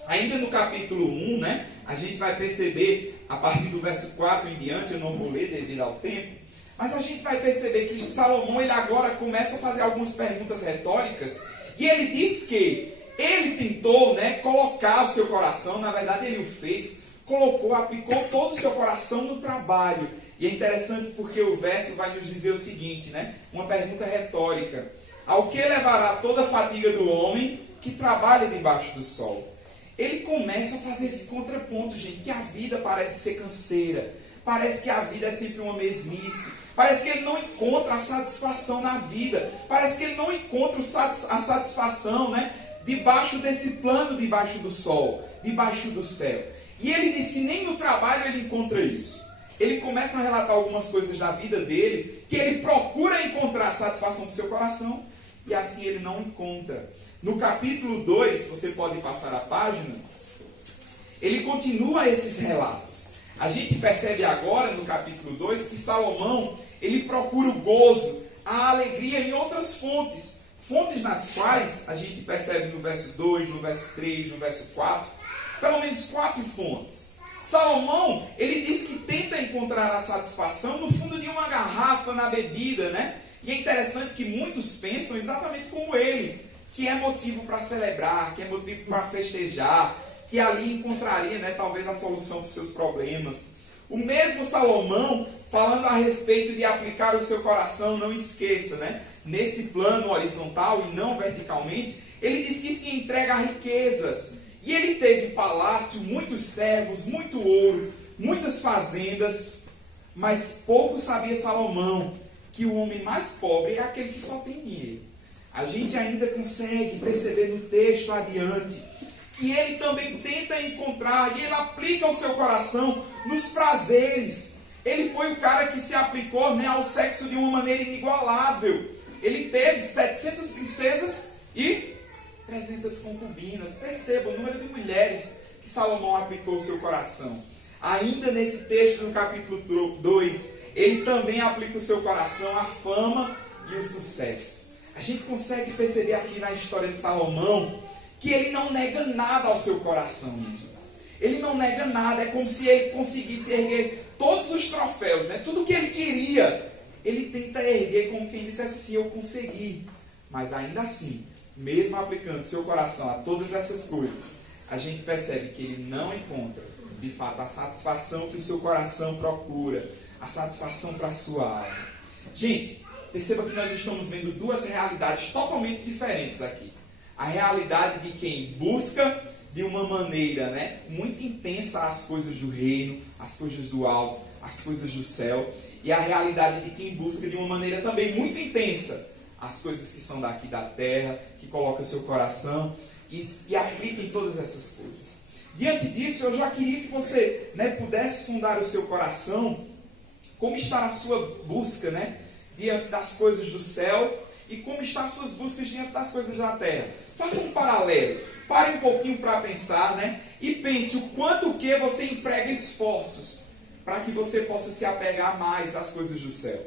ainda no capítulo 1, né? A gente vai perceber, a partir do verso 4 em diante, eu não vou ler devido ao tempo, mas a gente vai perceber que Salomão, ele agora começa a fazer algumas perguntas retóricas, e ele diz que ele tentou, né, colocar o seu coração, na verdade ele o fez, colocou, aplicou todo o seu coração no trabalho. E é interessante porque o verso vai nos dizer o seguinte, né? Uma pergunta retórica. Ao que levará toda a fadiga do homem que trabalha debaixo do sol? Ele começa a fazer esse contraponto, gente, que a vida parece ser canseira. Parece que a vida é sempre uma mesmice. Parece que ele não encontra a satisfação na vida. Parece que ele não encontra a satisfação, né? Debaixo desse plano, debaixo do sol, debaixo do céu. E ele diz que nem no trabalho ele encontra isso. Ele começa a relatar algumas coisas da vida dele, que ele procura encontrar satisfação para o seu coração, e assim ele não encontra. No capítulo 2, você pode passar a página, ele continua esses relatos. A gente percebe agora, no capítulo 2, que Salomão, ele procura o gozo, a alegria em outras fontes. Fontes nas quais a gente percebe no verso 2, no verso 3, no verso 4, pelo menos 4 fontes. Salomão, ele diz que tenta encontrar a satisfação no fundo de uma garrafa, na bebida, né? E é interessante que muitos pensam exatamente como ele, que é motivo para celebrar, que é motivo para festejar, que ali encontraria, né, talvez a solução dos seus problemas. O mesmo Salomão, falando a respeito de aplicar o seu coração, não esqueça, né? Nesse plano horizontal e não verticalmente, ele diz que se entrega a riquezas. E ele teve palácio, muitos servos, muito ouro, muitas fazendas, mas pouco sabia Salomão que o homem mais pobre é aquele que só tem dinheiro. A gente ainda consegue perceber no texto adiante que ele também tenta encontrar e ele aplica o seu coração nos prazeres. Ele foi o cara que se aplicou, né, ao sexo de uma maneira inigualável. Ele teve 700 princesas e 300 concubinas. Perceba o número de mulheres que Salomão aplicou o seu coração. Ainda nesse texto, no capítulo 2, ele também aplica o seu coração à fama e o sucesso. A gente consegue perceber aqui na história de Salomão que ele não nega nada ao seu coração, minha gente. Ele não nega nada, é como se ele conseguisse erguer todos os troféus, né? Tudo que ele queria, ele tenta erguer como quem dissesse assim, eu consegui. Mas ainda assim, mesmo aplicando seu coração a todas essas coisas, a gente percebe que ele não encontra, de fato, a satisfação que o seu coração procura, a satisfação para a sua alma. Gente, perceba que nós estamos vendo duas realidades totalmente diferentes aqui. A realidade de quem busca de uma maneira, né, muito intensa as coisas do reino, as coisas do alto, as coisas do céu, e a realidade de quem busca de uma maneira também muito intensa as coisas que são daqui da terra, que coloca seu coração e aplica em todas essas coisas. Diante disso, eu já queria que você, né, pudesse sondar o seu coração, como está a sua busca, né, diante das coisas do céu e como estão as suas buscas diante das coisas da terra. Faça um paralelo, pare um pouquinho para pensar, né, e pense o quanto que você emprega esforços para que você possa se apegar mais às coisas do céu.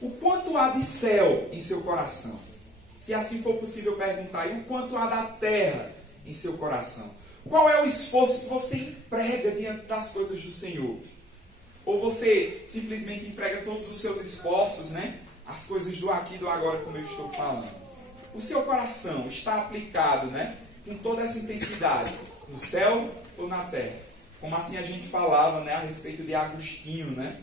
O quanto há de céu em seu coração? Se assim for possível perguntar, e o quanto há da terra em seu coração? Qual é o esforço que você emprega diante das coisas do Senhor? Ou você simplesmente emprega todos os seus esforços, né? As coisas do aqui e do agora, como eu estou falando. O seu coração está aplicado, né, com toda essa intensidade no céu ou na terra? Como assim a gente falava, né, a respeito de Agostinho, né?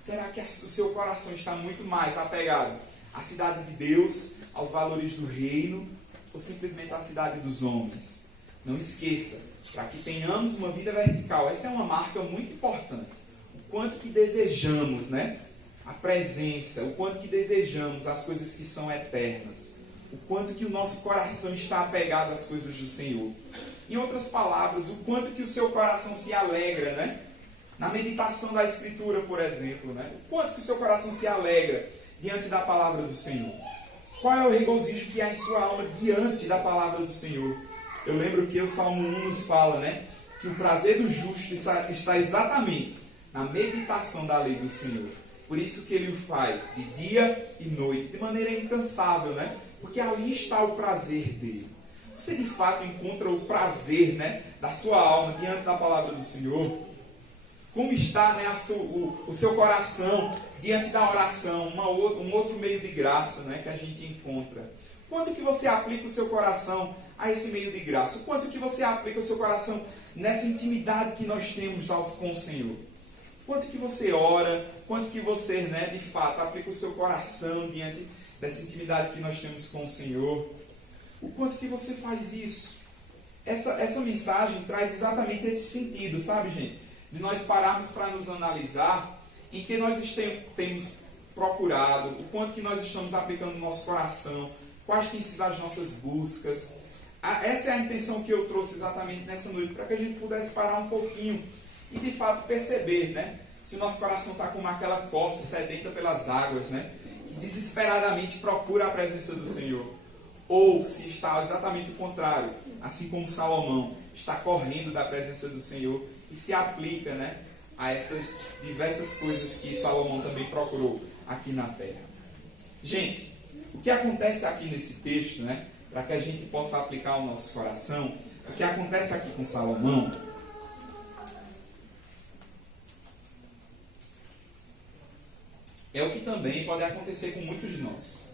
Será que o seu coração está muito mais apegado à cidade de Deus, aos valores do reino, ou simplesmente à cidade dos homens? Não esqueça, para que tenhamos uma vida vertical, essa é uma marca muito importante. O quanto que desejamos, né, a presença, o quanto que desejamos as coisas que são eternas, o quanto que o nosso coração está apegado às coisas do Senhor. Em outras palavras, o quanto que o seu coração se alegra, né? Na meditação da Escritura, por exemplo, né? O quanto que o seu coração se alegra diante da palavra do Senhor. Qual é o regozijo que há em sua alma diante da palavra do Senhor? Eu lembro que o Salmo 1 nos fala, né, que o prazer do justo está exatamente na meditação da lei do Senhor. Por isso que ele o faz de dia e noite, de maneira incansável, né? Porque ali está o prazer dele. Você de fato encontra o prazer, né, da sua alma diante da palavra do Senhor? Como está, né, o seu coração diante da oração? Um outro meio de graça, né, que a gente encontra. Quanto que você aplica o seu coração a esse meio de graça? Quanto que você aplica o seu coração nessa intimidade que nós temos com o Senhor? Quanto que você ora? Quanto que você, né, de fato, aplica o seu coração diante dessa intimidade que nós temos com o Senhor? O quanto que você faz isso? Essa mensagem traz exatamente esse sentido, sabe, gente? De nós pararmos para nos analisar em que nós temos procurado, o quanto que nós estamos aplicando no nosso coração, quais têm sido as nossas buscas. Essa é a intenção que eu trouxe exatamente nessa noite, para que a gente pudesse parar um pouquinho e de fato perceber, né, se o nosso coração está como aquela costa sedenta pelas águas, né, que desesperadamente procura a presença do Senhor, ou se está exatamente o contrário, assim como Salomão está correndo da presença do Senhor e se aplica, né, a essas diversas coisas que Salomão também procurou aqui na terra. Gente, o que acontece aqui nesse texto, né, para que a gente possa aplicar ao nosso coração, o que acontece aqui com Salomão é o que também pode acontecer com muitos de nós.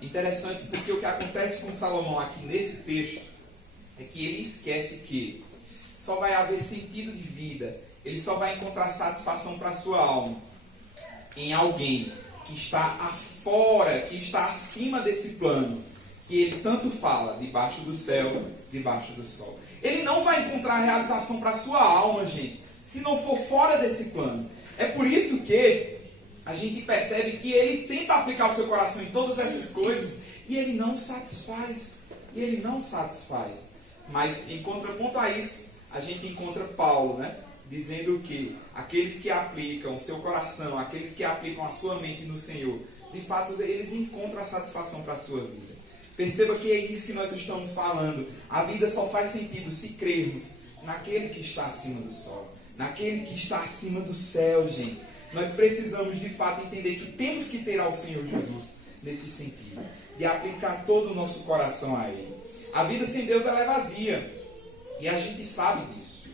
Interessante porque o que acontece com Salomão aqui nesse texto é que ele esquece que só vai haver sentido de vida, ele só vai encontrar satisfação para a sua alma em alguém que está afora, que está acima desse plano, que ele tanto fala, debaixo do céu, debaixo do sol. Ele não vai encontrar realização para a sua alma, gente, se não for fora desse plano. É por isso que a gente percebe que ele tenta aplicar o seu coração em todas essas coisas e ele não satisfaz. E ele não satisfaz. Mas em contraponto a isso, a gente encontra Paulo, né, dizendo que aqueles que aplicam o seu coração, aqueles que aplicam a sua mente no Senhor, de fato eles encontram a satisfação para a sua vida. Perceba que é isso que nós estamos falando. A vida só faz sentido se crermos naquele que está acima do sol, naquele que está acima do céu, gente. Nós precisamos de fato entender que temos que ter ao Senhor Jesus nesse sentido, de aplicar todo o nosso coração a Ele. A vida sem Deus ela é vazia, e a gente sabe disso.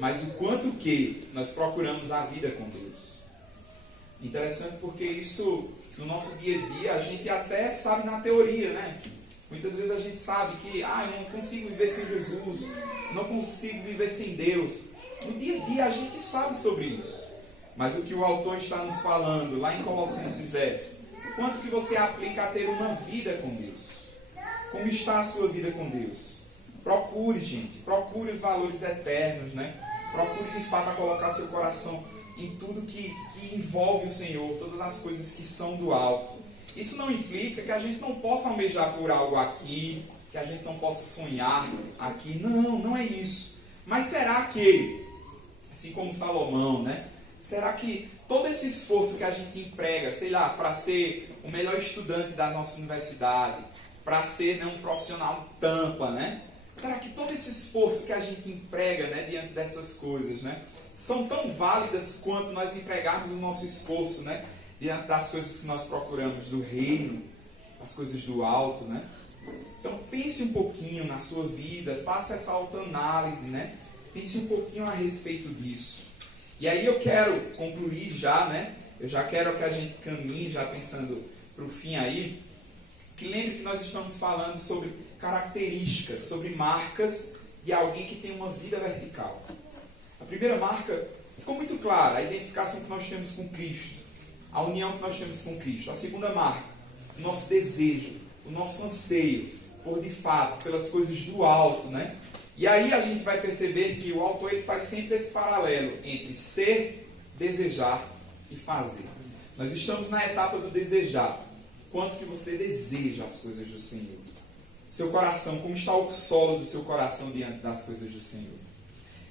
Mas o quanto que nós procuramos a vida com Deus. Interessante porque isso, no nosso dia a dia, a gente até sabe na teoria, né? Muitas vezes a gente sabe que eu não consigo viver sem Jesus, não consigo viver sem Deus. No dia a dia a gente sabe sobre isso. Mas o que o autor está nos falando lá em Colossenses é: quanto que você aplica a ter uma vida com Deus? Como está a sua vida com Deus? Procure, gente, procure os valores eternos, né? Procure de fato a colocar seu coração em tudo que envolve o Senhor, todas as coisas que são do alto. Isso não implica que a gente não possa almejar por algo aqui, que a gente não possa sonhar aqui. Não, não é isso. Mas será que, assim como Salomão, né? Será que todo esse esforço que a gente emprega, sei lá, para ser o melhor estudante da nossa universidade, para ser, né, um profissional tampa, né? Será que todo esse esforço que a gente emprega, né, diante dessas coisas, né, são tão válidas quanto nós empregarmos o nosso esforço, né, diante das coisas que nós procuramos do reino, as coisas do alto, né? Então pense um pouquinho na sua vida, faça essa autoanálise, né? Pense um pouquinho a respeito disso. E aí eu quero concluir já, né? Eu já quero que a gente caminhe, já pensando para o fim aí, que lembre que nós estamos falando sobre características, sobre marcas de alguém que tem uma vida vertical. A primeira marca ficou muito clara, a identificação que nós temos com Cristo, a união que nós temos com Cristo. A segunda marca, o nosso desejo, o nosso anseio por, de fato, pelas coisas do alto, né? E aí a gente vai perceber que o autor ele faz sempre esse paralelo entre ser, desejar e fazer. Nós estamos na etapa do desejar. Quanto que você deseja as coisas do Senhor? Seu coração, como está o solo do seu coração diante das coisas do Senhor?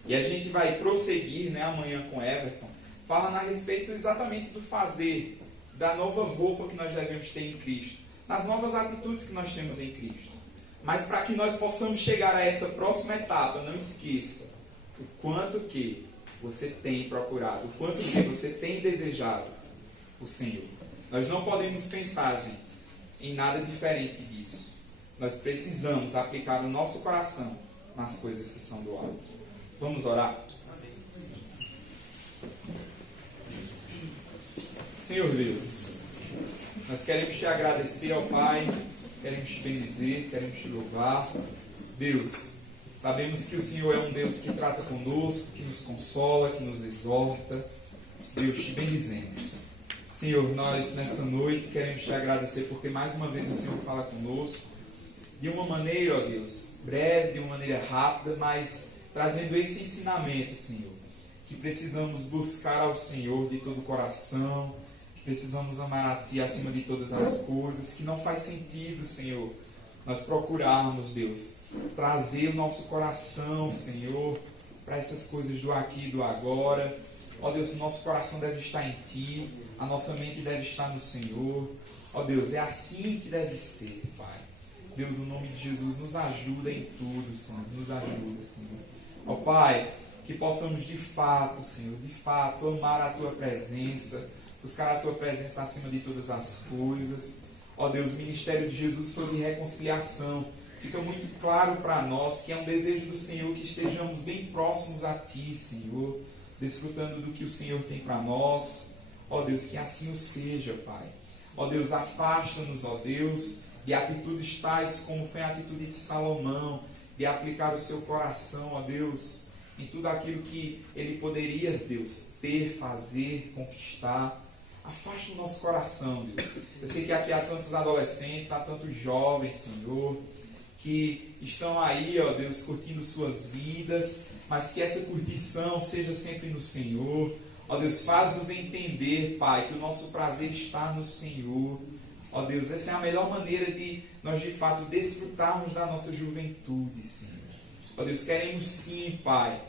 E a gente vai prosseguir, né, amanhã com Everton, falando a respeito exatamente do fazer, da nova roupa que nós devemos ter em Cristo, nas novas atitudes que nós temos em Cristo. Mas para que nós possamos chegar a essa próxima etapa, não esqueça o quanto que você tem procurado, o quanto que você tem desejado o Senhor. Nós não podemos pensar, gente, em nada diferente disso. Nós precisamos aplicar o nosso coração nas coisas que são do alto. Vamos orar? Senhor Deus, nós queremos te agradecer ao Pai, queremos te bendizer, queremos te louvar. Deus, sabemos que o Senhor é um Deus que trata conosco, que nos consola, que nos exorta. Deus, te bendizemos. Senhor, nós nessa noite queremos te agradecer porque mais uma vez o Senhor fala conosco de uma maneira, ó Deus, breve, de uma maneira rápida, mas trazendo esse ensinamento, Senhor, que precisamos buscar ao Senhor de todo o coração, que precisamos amar a Ti acima de todas as coisas, que não faz sentido, Senhor, nós procurarmos, Deus, trazer o nosso coração, Senhor, para essas coisas do aqui e do agora. Ó Deus, o nosso coração deve estar em Ti, a nossa mente deve estar no Senhor. Ó Deus, é assim que deve ser, Pai. Deus, no nome de Jesus, nos ajuda em tudo, Senhor. Nos ajuda, Senhor. Ó Pai, que possamos de fato, Senhor, de fato, amar a Tua presença, buscar a Tua presença acima de todas as coisas. Ó Deus, o ministério de Jesus foi de reconciliação. Fica muito claro para nós que é um desejo do Senhor que estejamos bem próximos a Ti, Senhor, desfrutando do que o Senhor tem para nós. Ó Deus, que assim o seja, Pai. Ó Deus, afasta-nos, ó Deus, de atitudes tais como foi a atitude de Salomão, de aplicar o seu coração, ó Deus, em tudo aquilo que ele poderia, Deus, ter, fazer, conquistar. Afaste o nosso coração, Deus. Eu sei que aqui há tantos adolescentes, há tantos jovens, Senhor, que estão aí, ó Deus, curtindo suas vidas, mas que essa curtição seja sempre no Senhor. Ó Deus, faz-nos entender, Pai, que o nosso prazer está no Senhor. Ó Deus, essa é a melhor maneira de nós, de fato, desfrutarmos da nossa juventude, Senhor. Ó Deus, queremos sim, Pai,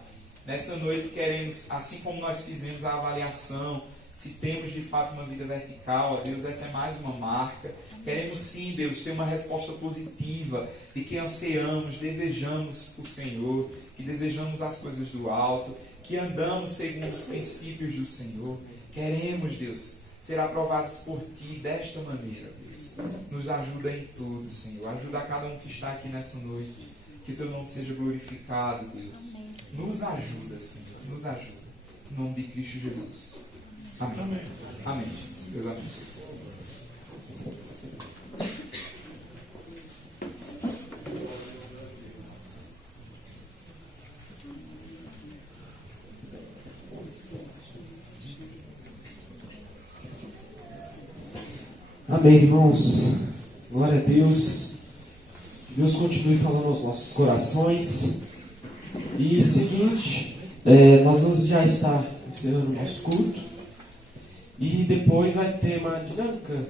nessa noite queremos, assim como nós fizemos a avaliação, se temos de fato uma vida vertical, ó Deus, essa é mais uma marca. Queremos sim, Deus, ter uma resposta positiva de que ansiamos, desejamos o Senhor, que desejamos as coisas do alto, que andamos segundo os princípios do Senhor. Queremos, Deus, ser aprovados por Ti desta maneira, Deus. Nos ajuda em tudo, Senhor. Ajuda a cada um que está aqui nessa noite. Que Teu nome seja glorificado, Deus. Nos ajuda, Senhor. Nos ajuda. Em nome de Cristo Jesus. Amém. Amém. Deus abençoe. Amém, irmãos. Glória a Deus. Que Deus continue falando aos nossos corações. E seguinte, nós vamos já estar encerrando o nosso culto. E depois vai ter uma dinâmica.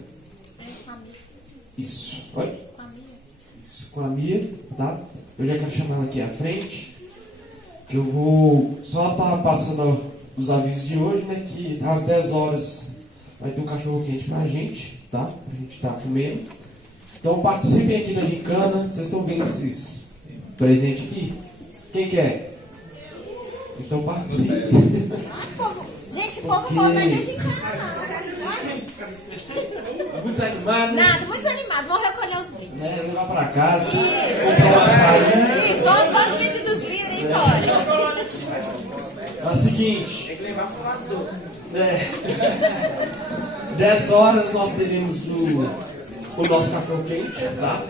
Isso. Olha. Isso, com a Mia, tá? Eu já quero chamar ela aqui à frente. Que eu vou só estar passando os avisos de hoje, né? Que às 10 horas vai ter um cachorro quente pra gente, tá? Pra gente estar comendo. Então participem aqui da gincana. Vocês estão vendo esses presentes aqui? Quem quer? Então participe. Gente, o povo não vai na gincana, não. Muito desanimado, né? Nada, muito animado. Vamos recolher os brindes. Levar pra casa. Isso. Comprar uma saída. Isso, vamos dividir dos livros e embora. É o seguinte. Tem que levar pro lado. 10 horas nós teremos o nosso cachorro quente, tá?